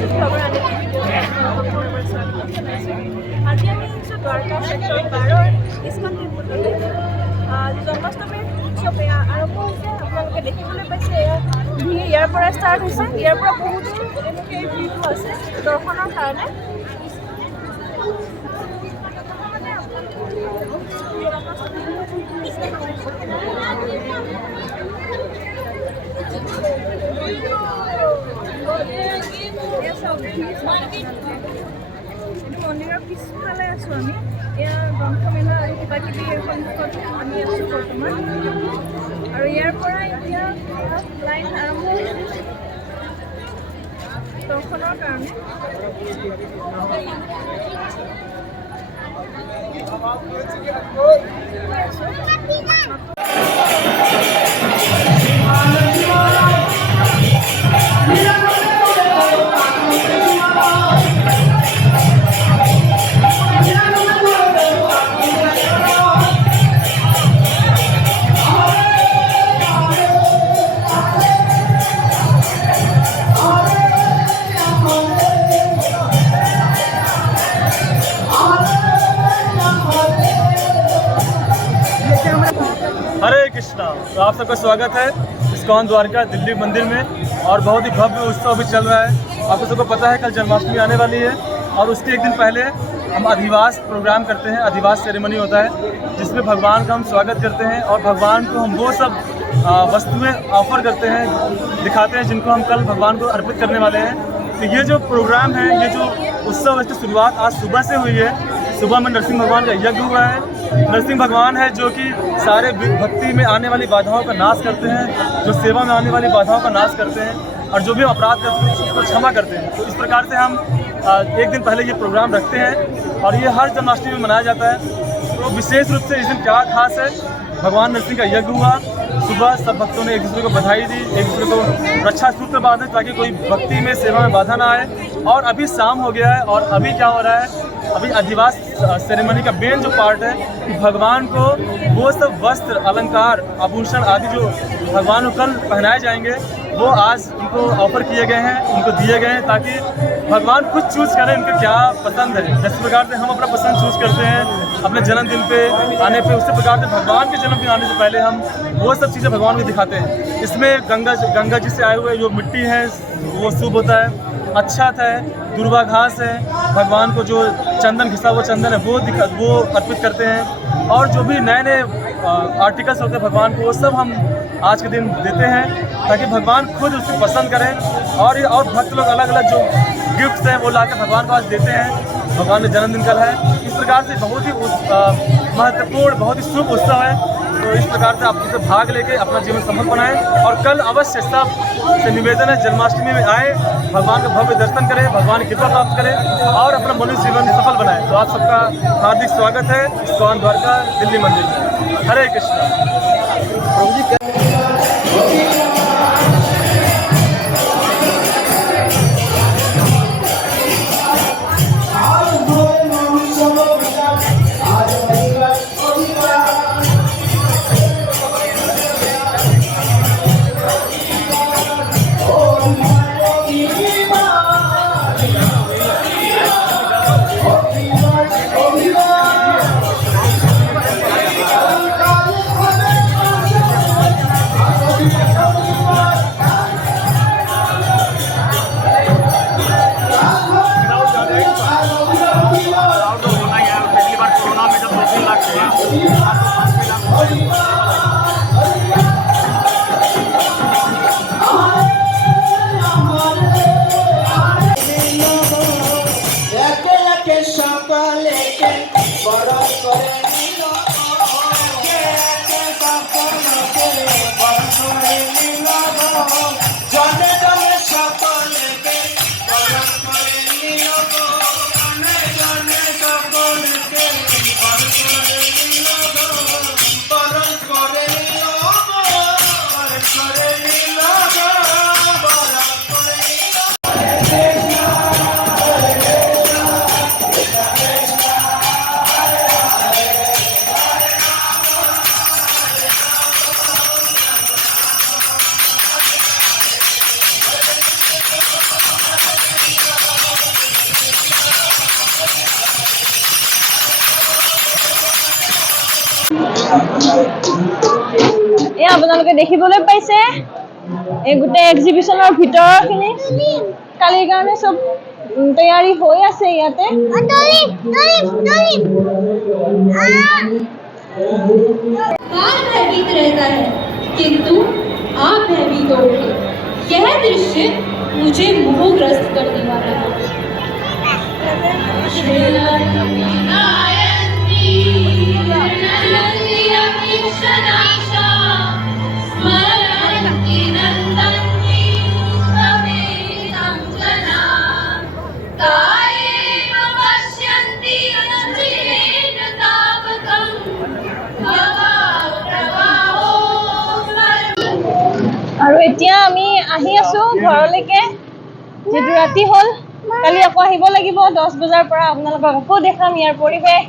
खबर आने की वीडियो आज আমি দ্বারকা সেক্টর 12 ইস্কন টেম্পললৈ জন্মাষ্টমীৰ উৎসৱ আৰম্ভ হৈছে। আপোনালোকে দেখিবলৈ পাইছে ভিৰ ইয়াৰ পৰা ষ্টাৰ্ট হৈছে। ইয়াৰ পৰা বহুতো এনেকৈ ভিৰটো আছে দৰ্শনৰ কাৰণে। মন্দিৰৰ পিছফালে আছোঁ আমি। এয়া গ্ৰন্থমেলা আৰু কিবা কিবি সন্মুখত আমি আছোঁ বৰ্তমান। আৰু ইয়াৰ পৰা এতিয়া লাইন আৰম্ভ হৈছে দৰ্শনৰ কাৰণে। हरे कृष्णा। तो आप सबका स्वागत है इस्कॉन द्वारका दिल्ली मंदिर में। और बहुत ही भव्य उत्सव भी चल रहा है। आपको सबको पता है कल जन्माष्टमी आने वाली है और उसके एक दिन पहले हम अधिवास प्रोग्राम करते हैं। अधिवास सेरेमनी होता है जिसमें भगवान का हम स्वागत करते हैं और भगवान को हम वो सब वस्तुएं ऑफर करते हैं, दिखाते हैं जिनको हम कल भगवान को अर्पित करने वाले हैं। तो ये जो प्रोग्राम है, ये जो उत्सव है, इसकी शुरुआत आज सुबह से हुई है। सुबह में नरसिंह भगवान का यज्ञ हुआ है। नरसिंह भगवान है जो कि सारे भक्ति में आने वाली बाधाओं का नाश करते हैं, जो सेवा में आने वाली बाधाओं का नाश करते हैं और जो भी अपराध करते हैं उसको क्षमा करते हैं। तो इस प्रकार से हम एक दिन पहले ये प्रोग्राम रखते हैं और ये हर जन्माष्टमी में मनाया जाता है। तो विशेष रूप से इस दिन क्या खास है, भगवान नरसिंह का यज्ञ हुआ। सुबह सब भक्तों ने एक दूसरे को बधाई दी, एक दूसरे को रक्षा सूत्र बांधे ताकि कोई भक्ति में सेवा में बाधा ना आए। और अभी शाम हो गया है और अभी क्या हो रहा है, अभी अधिवास सेरेमनी का मेन जो पार्ट है कि भगवान को वो सब वस्त्र, अलंकार, आभूषण आदि जो भगवान को कल पहनाए जाएंगे वो आज उनको ऑफर किए गए हैं, उनको दिए गए हैं ताकि भगवान खुद चूज़ करें उनको क्या पसंद है। जिस प्रकार से हम अपना पसंद चूज़ करते हैं अपने जन्मदिन पे आने पे, उसी प्रकार से भगवान के जन्मदिन आने से पहले हम वो सब चीज़ें भगवान को दिखाते हैं। इसमें गंगा जी से आए हुए जो मिट्टी है वो शुभ होता है, अच्छत है, दुर्वा घास है, भगवान को जो चंदन घिसा वो चंदन है वो अर्पित करते हैं। और जो भी नए नए आर्टिकल्स होते हैं भगवान को वो सब हम आज के दिन देते हैं ताकि भगवान खुद उसको पसंद करें। और भक्त लोग अलग अलग जो गिफ्ट्स हैं वो लाकर भगवान को आज देते हैं। भगवान का जन्मदिन कल है। इस प्रकार से बहुत ही महत्वपूर्ण, बहुत ही शुभ उत्सव है। तो इस प्रकार से आप इसे भाग लेके अपना जीवन सफल बनाएं और कल अवश्य सब से निवेदन है जन्माष्टमी में आए, भगवान का भव्य दर्शन करें, भगवान की कृपा प्राप्त करें और अपना मनुष्य जीवन सफल बनाएं। तो आप सबका हार्दिक स्वागत है इस्कॉन द्वारका दिल्ली मंदिर में। हरे कृष्णा। আপোনালোকে দেখিবলৈ পাইছে এই গোটেই এক্সিবিশনৰ ভিতৰখিনি কালিৰ কাৰণে সব তৈয়াৰী হৈ আছে ইয়াতে बाल भयभीत रहता है किंतु आप भयभीत होंगे। यह दृश्य मुझे मोहग्रस्त करने वाला है। আৰু এতিয়া আমি আহি আছো ঘৰলৈকে যেটো ৰাতি হল কালি আকৌ আহিব লাগিব 10 বজাৰ পৰা আপোনালোকক আকৌ দেখাম ইয়াৰ পৰিৱেশ